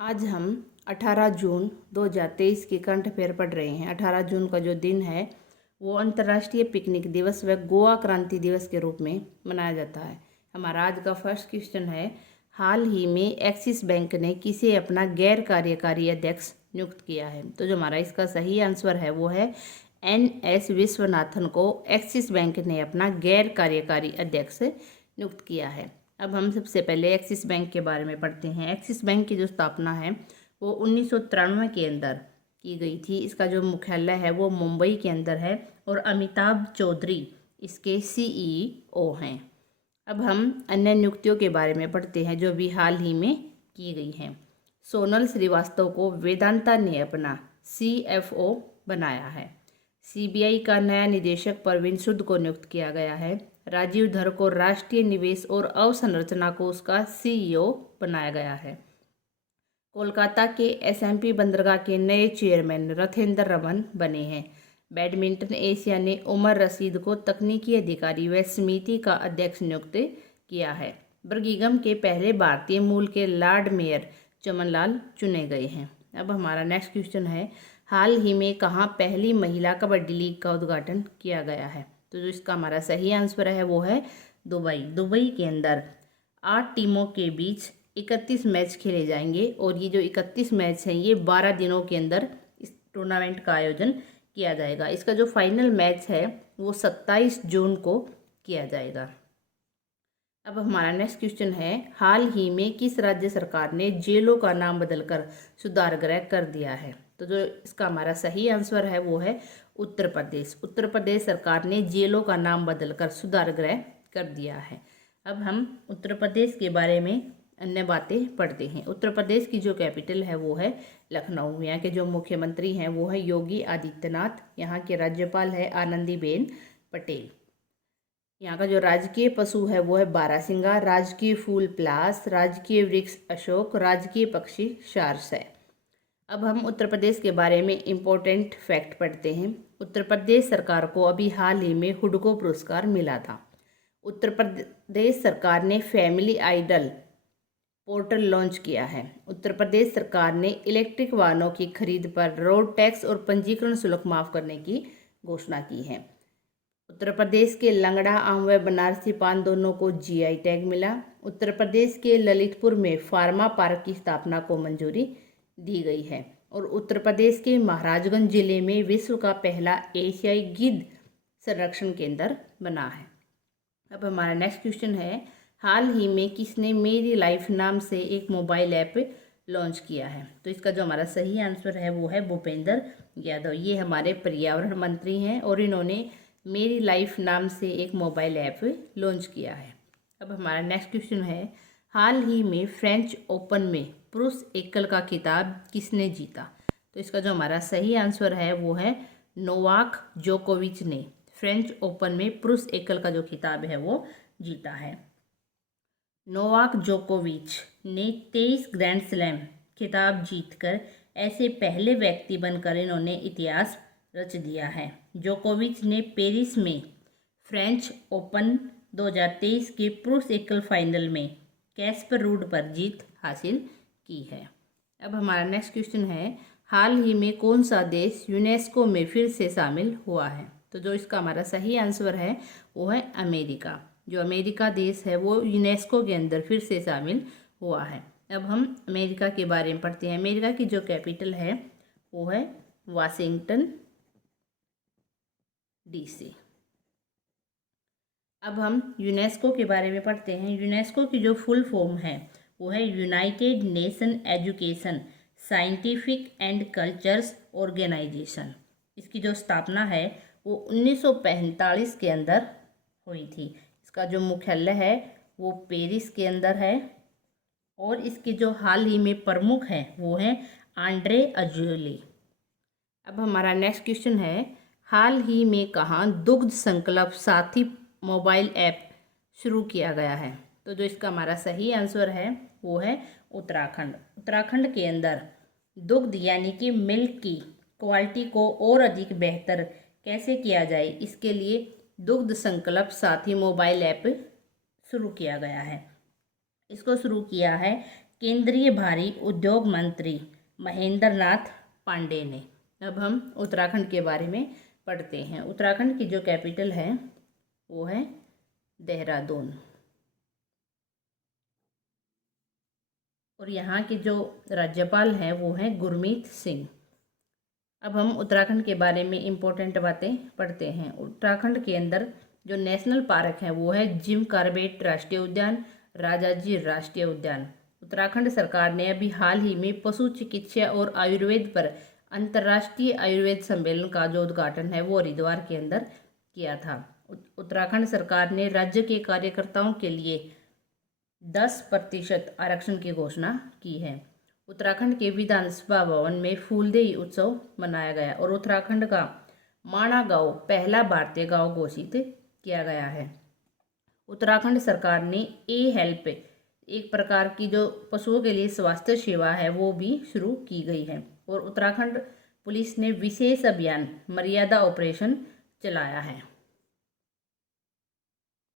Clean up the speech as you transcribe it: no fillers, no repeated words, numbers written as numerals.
आज हम 18 जून 2023 की करंट अफेयर पढ़ रहे हैं। 18 जून का जो दिन है वो अंतर्राष्ट्रीय पिकनिक दिवस व गोवा क्रांति दिवस के रूप में मनाया जाता है। हमारा आज का फर्स्ट क्वेश्चन है, हाल ही में एक्सिस बैंक ने किसे अपना गैर कार्यकारी अध्यक्ष नियुक्त किया है? तो जो हमारा इसका सही आंसर है वो है NS विश्वनाथन को एक्सिस बैंक ने अपना गैर कार्यकारी अध्यक्ष नियुक्त किया है। अब हम सबसे पहले एक्सिस बैंक के बारे में पढ़ते हैं। एक्सिस बैंक की जो स्थापना है वो 1993 के अंदर की गई थी। इसका जो मुख्यालय है वो मुंबई के अंदर है और अमिताभ चौधरी इसके CEO हैं। अब हम अन्य नियुक्तियों के बारे में पढ़ते हैं जो भी हाल ही में की गई हैं। सोनल श्रीवास्तव को वेदांता ने अपना CFO बनाया है। CBI का नया निदेशक परवीन सूद को नियुक्त किया गया है। राजीव धर को राष्ट्रीय निवेश और अवसंरचना कोष का CEO बनाया गया है। कोलकाता के SMP बंदरगाह के नए चेयरमैन रथेंद्र रमन बने हैं। बैडमिंटन एशिया ने उमर रशीद को तकनीकी अधिकारी व समिति का अध्यक्ष नियुक्त किया है। बर्मिंघम के पहले भारतीय मूल के लॉर्ड मेयर चमनलाल चुने गए हैं। अब हमारा नेक्स्ट क्वेश्चन है, हाल ही में कहाँ पहली महिला कबड्डी लीग का उद्घाटन किया गया है? तो जो इसका हमारा सही आंसर है वो है दुबई। दुबई के अंदर 8 टीमों के बीच 31 मैच खेले जाएंगे और ये जो 31 मैच हैं ये 12 दिनों के अंदर इस टूर्नामेंट का आयोजन किया जाएगा। इसका जो फाइनल मैच है वो 27 जून को किया जाएगा। अब हमारा नेक्स्ट क्वेश्चन है, हाल ही में किस राज्य सरकार ने जेलों का नाम बदलकर सुधार गृह कर दिया है? तो जो इसका हमारा सही आंसर है वो है उत्तर प्रदेश। उत्तर प्रदेश सरकार ने जेलों का नाम बदलकर सुधार गृह कर दिया है। अब हम उत्तर प्रदेश के बारे में अन्य बातें पढ़ते हैं। उत्तर प्रदेश की जो कैपिटल है वो है लखनऊ। यहाँ के जो मुख्यमंत्री हैं वो है योगी आदित्यनाथ। यहाँ के राज्यपाल है आनंदीबेन पटेल। यहाँ का जो राजकीय पशु है वो है बारहसिंगा, राजकीय फूल पलाश, राजकीय वृक्ष अशोक, राजकीय पक्षी सारस है। अब हम उत्तर प्रदेश के बारे में इम्पोर्टेंट फैक्ट पढ़ते हैं। उत्तर प्रदेश सरकार को अभी हाल ही में हुडको पुरस्कार मिला था। उत्तर प्रदेश सरकार ने फैमिली आइडल पोर्टल लॉन्च किया है। उत्तर प्रदेश सरकार ने इलेक्ट्रिक वाहनों की खरीद पर रोड टैक्स और पंजीकरण शुल्क माफ करने की घोषणा की है। उत्तर प्रदेश के लंगड़ा आम व बनारसी पान दोनों को GI टैग मिला। उत्तर प्रदेश के ललितपुर में फार्मा पार्क की स्थापना को मंजूरी दी गई है और उत्तर प्रदेश के महाराजगंज जिले में विश्व का पहला एशियाई गिद्ध संरक्षण केंद्र बना है। अब हमारा नेक्स्ट क्वेश्चन है, हाल ही में किसने मेरी लाइफ नाम से एक मोबाइल ऐप लॉन्च किया है? तो इसका जो हमारा सही आंसर है वो है भूपेंद्र यादव। ये हमारे पर्यावरण मंत्री हैं और इन्होंने मेरी लाइफ नाम से एक मोबाइल ऐप लॉन्च किया है। अब हमारा नेक्स्ट क्वेश्चन है, हाल ही में फ्रेंच ओपन में पुरुष एकल का खिताब किसने जीता? तो इसका जो हमारा सही आंसर है वो है नोवाक जोकोविच ने फ्रेंच ओपन में पुरुष एकल का जो खिताब है वो जीता है। नोवाक जोकोविच ने 23 ग्रैंड स्लैम खिताब जीतकर ऐसे पहले व्यक्ति बनकर इन्होंने इतिहास रच दिया है। जोकोविच ने पेरिस में फ्रेंच ओपन 2023 के पुरुष एकल फाइनल में कैस्पर रूड पर जीत हासिल की है। अब हमारा नेक्स्ट क्वेश्चन है, हाल ही में कौन सा देश यूनेस्को में फिर से शामिल हुआ है? तो जो इसका हमारा सही आंसर है वो है अमेरिका। जो अमेरिका देश है वो यूनेस्को के अंदर फिर से शामिल हुआ है। अब हम अमेरिका के बारे में पढ़ते हैं। अमेरिका की जो कैपिटल है वो है वाशिंगटन DC। अब हम यूनेस्को के बारे में पढ़ते हैं। यूनेस्को की जो फुल फॉर्म है वो है United Nation Education Scientific and Cultures Organization. इसकी जो स्थापना है वो 1945 के अंदर हुई थी। इसका जो मुख्यालय है वो पेरिस के अंदर है और इसके जो हाल ही में प्रमुख हैं वो हैं आंड्रे अजोले। अब हमारा नेक्स्ट क्वेश्चन है, हाल ही में कहाँ दुग्ध संकल्प साथी मोबाइल ऐप शुरू किया गया है? तो जो इसका हमारा सही आंसर है वो है उत्तराखंड। उत्तराखंड के अंदर दुग्ध यानी कि मिल्क की क्वालिटी को और अधिक बेहतर कैसे किया जाए इसके लिए दुग्ध संकल्प साथी मोबाइल ऐप शुरू किया गया है। इसको शुरू किया है केंद्रीय भारी उद्योग मंत्री महेंद्र नाथ पांडे ने। अब हम उत्तराखंड के बारे में पढ़ते हैं। उत्तराखंड की जो कैपिटल है वो है देहरादून, और यहाँ के जो राज्यपाल हैं वो हैं गुरमीत सिंह। अब हम उत्तराखंड के बारे में इम्पोर्टेंट बातें पढ़ते हैं। उत्तराखंड के अंदर जो नेशनल पार्क है वो है जिम कॉर्बेट राष्ट्रीय उद्यान, राजाजी राष्ट्रीय उद्यान। उत्तराखंड सरकार ने अभी हाल ही में पशु चिकित्सा और आयुर्वेद पर अंतर्राष्ट्रीय आयुर्वेद सम्मेलन का जो उद्घाटन है वो हरिद्वार के अंदर किया था। उत्तराखंड सरकार ने राज्य के कार्यकर्ताओं के लिए 10% आरक्षण की घोषणा की है। उत्तराखंड के विधानसभा भवन में फूलदेई उत्सव मनाया गया और उत्तराखंड का माणा गांव पहला भारतीय गांव घोषित किया गया है। उत्तराखंड सरकार ने हेल्प, एक प्रकार की जो पशुओं के लिए स्वास्थ्य सेवा है वो भी शुरू की गई है। और उत्तराखंड पुलिस ने विशेष अभियान मर्यादा ऑपरेशन चलाया है।